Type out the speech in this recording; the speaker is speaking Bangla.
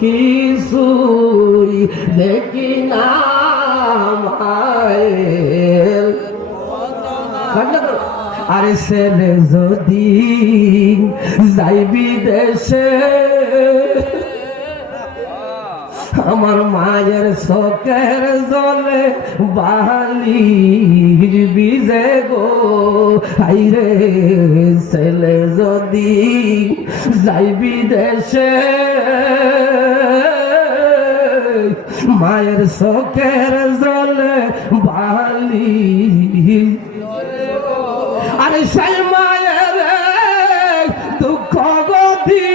কিছুই দেখি না মায়ের। আরে ছেলে যদি যাই বিদেশে আমার মায়ের চোখের জলে বালির বিজে গো, আইরে ছেলে যদি যাই বিদেশে মায়ের চোখের জলে বালি, আরে সেই মায়ের দুঃখ গতি